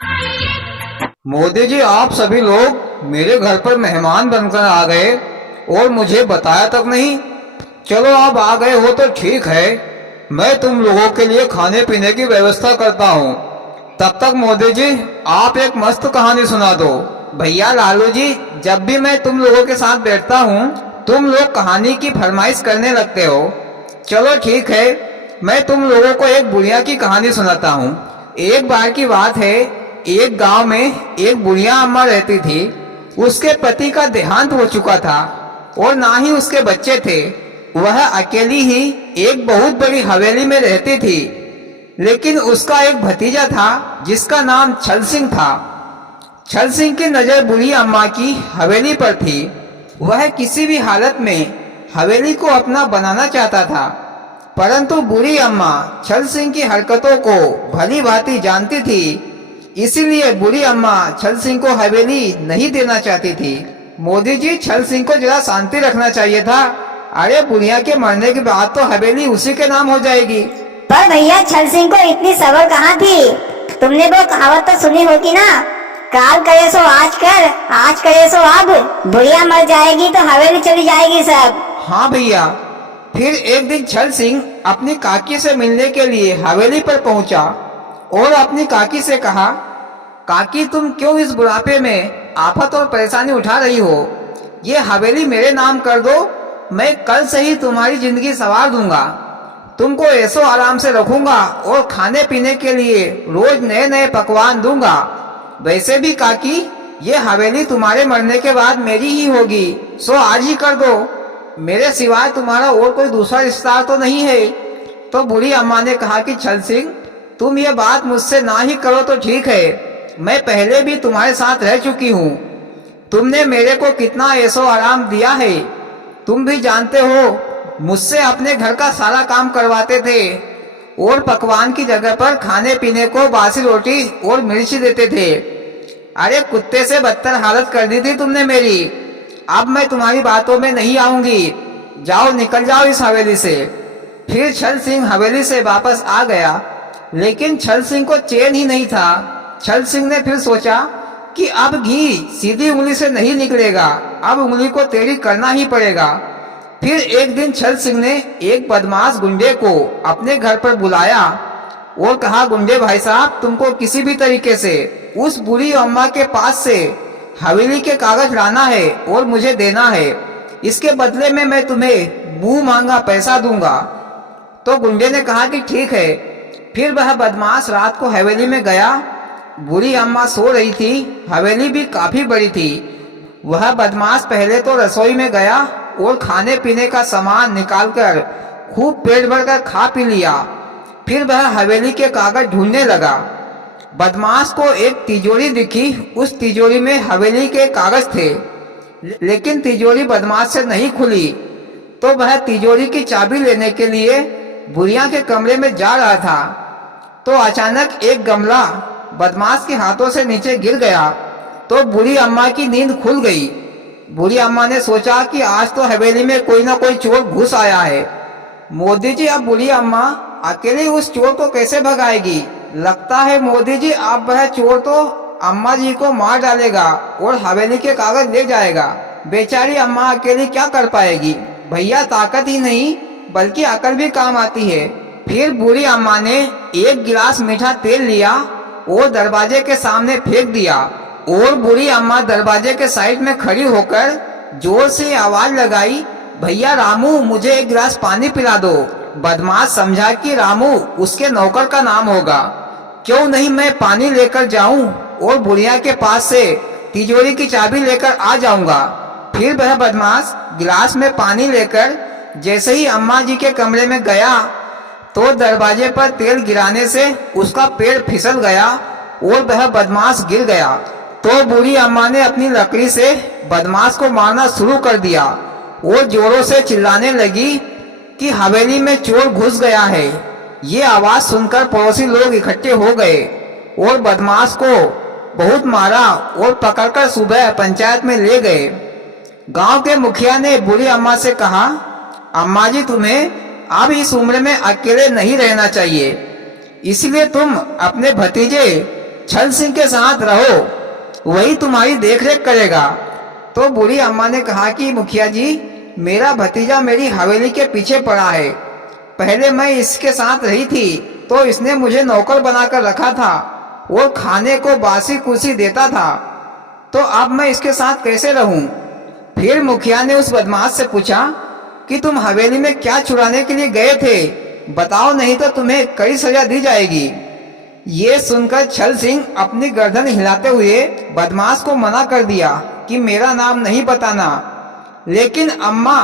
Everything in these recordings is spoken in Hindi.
मोदी जी, आप सभी लोग मेरे घर पर मेहमान बनकर आ गए और मुझे बताया तक नहीं। चलो, आप आ गए हो तो ठीक है, मैं तुम लोगों के लिए खाने पीने की व्यवस्था करता हूँ। तब तक मोदी जी, आप एक मस्त कहानी सुना दो। भैया लालू जी, जब भी मैं तुम लोगों के साथ बैठता हूँ तुम लोग कहानी की फरमाइश करने लगते हो। चलो ठीक है, मैं तुम लोगों को एक बुढ़िया की कहानी सुनाता हूँ। एक बार की बात है, एक गांव में एक बुढ़िया अम्मा रहती थी। उसके पति का देहांत हो चुका था और ना ही उसके बच्चे थे। वह अकेली ही एक बहुत बड़ी हवेली में रहती थी। लेकिन उसका एक भतीजा था जिसका नाम छल सिंह था। छल सिंह की नजर बूढ़ी अम्मा की हवेली पर थी। वह किसी भी हालत में हवेली को अपना बनाना चाहता था, परंतु बूढ़ी अम्मा छल सिंह की हरकतों को भली भांति जानती थी। इसीलिए बूढ़ी अम्मा छल सिंह को हवेली नहीं देना चाहती थी। मोदी जी, छल सिंह को जरा शांति रखना चाहिए था। अरे, बुढ़िया के मरने के बाद तो हवेली उसी के नाम हो जाएगी। पर भैया, छल सिंह को इतनी सबर कहाँ थी? तुमने वो कहावत तो सुनी होगी ना, काल करे सो आज कर, आज करे सो अब। बुढ़िया मर जाएगी तो हवेली चली जाएगी सब। हाँ भैया। फिर एक दिन छल सिंह अपनी काकी से मिलने के लिए हवेली पर पहुंचा और अपनी काकी से कहा, काकी, तुम क्यों इस बुढ़ापे में आफत और परेशानी उठा रही हो? ये हवेली मेरे नाम कर दो, मैं कल से ही तुम्हारी जिंदगी संवार दूंगा। तुमको ऐसो आराम से रखूंगा और खाने पीने के लिए रोज नए नए पकवान दूंगा। वैसे भी काकी, ये हवेली तुम्हारे मरने के बाद मेरी ही होगी, सो आज ही कर दो। मेरे सिवाय तुम्हारा और कोई दूसरा रिश्ता तो नहीं है। तो बूढ़ी अम्मा ने कहा कि छल सिंह, तुम ये बात मुझसे ना ही करो तो ठीक है। मैं पहले भी तुम्हारे साथ रह चुकी हूँ। तुमने मेरे को कितना ऐसो आराम दिया है। तुम भी जानते हो, मुझसे अपने घर का सारा काम करवाते थे और पकवान की जगह पर खाने पीने को बासी रोटी और मिर्ची देते थे। अरे, कुत्ते से बदतर हालत कर दी थी तुमने मेरी। अब मैं तुम्हारी बातों में नहीं आऊंगी। जाओ, निकल जाओ इस हवेली से। फिर छल सिंह हवेली से वापस आ गया, लेकिन छल सिंह को चैन ही नहीं था। छल सिंह ने फिर सोचा कि अब घी सीधी उंगली से नहीं निकलेगा, अब उंगली को टेढ़ी करना ही पड़ेगा। फिर एक दिन छल सिंह ने एक बदमाश गुंडे को अपने घर पर बुलाया और कहा, गुंडे भाई साहब, तुमको किसी भी तरीके से उस बूढ़ी अम्मा के पास से हवेली के कागज लाना है और मुझे देना है। इसके बदले में मैं तुम्हें मुंह मांगा पैसा दूंगा। तो गुंडे ने कहा कि ठीक है। फिर वह बदमाश रात को हवेली में गया। बूढ़ी अम्मा सो रही थी। हवेली भी काफी बड़ी थी। वह बदमाश पहले तो रसोई में गया और खाने पीने का सामान निकालकर खूब पेट भरकर खा पी लिया। फिर वह हवेली के कागज ढूंढने लगा। बदमाश को एक तिजोरी दिखी। उस तिजोरी में हवेली के कागज थे, लेकिन तिजोरी बदमाश से नहीं खुली। तो वह तिजोरी की चाबी लेने के लिए बुढ़िया के कमरे में जा रहा था, तो अचानक एक गमला बदमाश के हाथों से नीचे गिर गया। तो बूढ़ी अम्मा की नींद खुल गई। बूढ़ी अम्मा ने सोचा कि आज तो हवेली में कोई ना कोई चोर घुस आया है। मोदी जी, अब बूढ़ी अम्मा अकेली उस चोर को कैसे भगाएगी? लगता है मोदी जी, अब वह चोर तो अम्मा जी को मार डालेगा और हवेली के कागज ले जाएगा। बेचारी अम्मा अकेली क्या कर पाएगी? भैया, ताकत ही नहीं बल्कि अकल भी काम आती है। फिर बूढ़ी अम्मा ने एक गिलास मीठा तेल लिया और दरवाजे के सामने फेंक दिया और बूढ़ी अम्मा दरवाजे के साइड में खड़ी होकर जोर से आवाज लगाई, भैया रामू, मुझे एक गिलास पानी पिला दो। बदमाश समझा कि रामू उसके नौकर का नाम होगा। क्यों नहीं मैं पानी लेकर जाऊं और बुढ़िया के पास से तिजोरी की चाबी लेकर आ जाऊंगा। फिर वह बदमाश गिलास में पानी लेकर जैसे ही अम्मा जी के कमरे में गया तो दरवाजे पर तेल गिराने से उसका पैर फिसल गया और वह बदमाश गिर गया। तो बूढ़ी अम्मा ने अपनी लकड़ी से बदमाश को मारना शुरू कर दिया और जोरों से चिल्लाने लगी कि हवेली में चोर घुस गया है। ये आवाज सुनकर पड़ोसी लोग इकट्ठे हो गए और बदमाश को बहुत मारा और पकड़कर सुबह पंचायत में ले गए। गांव के मुखिया ने बूढ़ी अम्मा से कहा, अम्मा जी, तुम्हें अब इस उम्र में अकेले नहीं रहना चाहिए, इसलिए तुम अपने भतीजे छल सिंह के साथ रहो, वही तुम्हारी देखरेख करेगा। तो बूढ़ी अम्मा ने कहा कि मुखिया जी, मेरा भतीजा मेरी हवेली के पीछे पड़ा है। पहले मैं इसके साथ रही थी तो इसने मुझे नौकर बनाकर रखा था और खाने को बासी कुर्सी देता था, तो अब मैं इसके साथ कैसे रहूं? फिर मुखिया ने उस बदमाश से पूछा कि तुम हवेली में क्या चुराने के लिए गए थे, बताओ, नहीं तो तुम्हें कड़ी सजा दी जाएगी। ये सुनकर छल सिंह अपनी गर्दन हिलाते हुए बदमाश को मना कर दिया कि मेरा नाम नहीं बताना, लेकिन अम्मा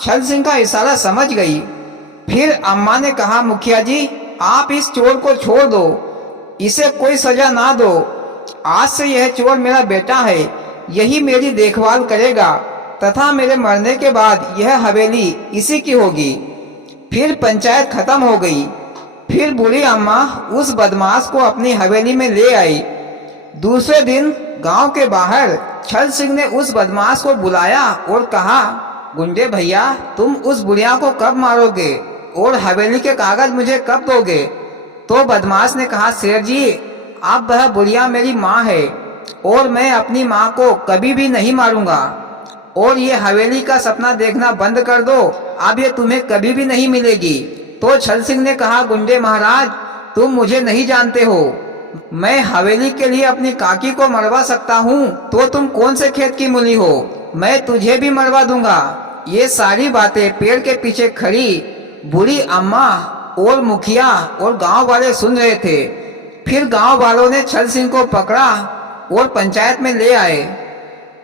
छल सिंह का इशारा समझ गई। फिर अम्मा ने कहा, मुखिया जी, आप इस चोर को छोड़ दो, इसे कोई सजा ना दो। आज से यह चोर मेरा बेटा है, यही मेरी देखभाल करेगा तथा मेरे मरने के बाद यह हवेली इसी की होगी। फिर पंचायत खत्म हो गई। फिर बूढ़ी अम्मा उस बदमाश को अपनी हवेली में ले आई। दूसरे दिन गांव के बाहर छल सिंह ने उस बदमाश को बुलाया और कहा, गुंडे भैया, तुम उस बुढ़िया को कब मारोगे और हवेली के कागज मुझे कब दोगे? तो बदमाश ने कहा, शेर जी, अब वह बुढ़िया मेरी माँ है और मैं अपनी माँ को कभी भी नहीं मारूंगा, और ये हवेली का सपना देखना बंद कर दो, अब ये तुम्हें कभी भी नहीं मिलेगी। तो छल सिंह ने कहा, गुंडे महाराज, तुम मुझे नहीं जानते हो, मैं हवेली के लिए अपनी काकी को मरवा सकता हूँ, तो तुम कौन से खेत की मूली हो, मैं तुझे भी मरवा दूंगा। ये सारी बातें पेड़ के पीछे खड़ी बूढ़ी अम्मा और मुखिया और गांव वाले सुन रहे थे। फिर गांव वालों ने छल सिंह को पकड़ा और पंचायत में ले आए।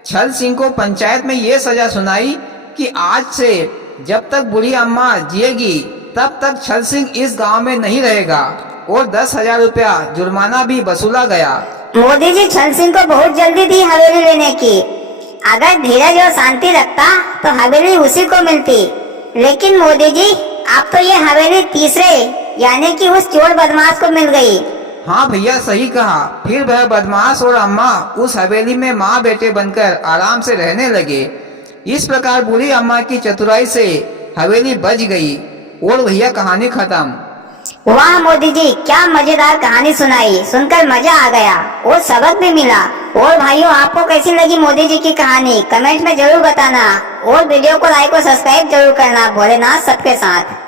छल सिंह को पंचायत में ये सजा सुनाई कि आज से जब तक बूढ़ी अम्मा जिएगी तब तक छल सिंह इस गांव में नहीं रहेगा, और 10,000 रुपया जुर्माना भी वसूला गया। मोदी जी छल सिंह को बहुत जल्दी थी हवेली लेने की। अगर धीरज और शांति रखता तो हवेली उसी को मिलती, लेकिन मोदी जी अब तो ये हवेली तीसरे यानी कि उस चोर बदमाश को मिल गई। हाँ भैया, सही कहा। फिर वह बदमाश और अम्मा उस हवेली में माँ बेटे बनकर आराम से रहने लगे। इस प्रकार बूढ़ी अम्मा की चतुराई से हवेली बच गई और भैया कहानी खत्म। वाह मोदी जी, क्या मजेदार कहानी सुनाई, सुनकर मजा आ गया और सबक भी मिला। और भाइयों, आपको कैसी लगी मोदी जी की कहानी कमेंट में जरूर बताना, और वीडियो को लाइक और सब्सक्राइब जरूर करना। भोलेनाथ सबके साथ।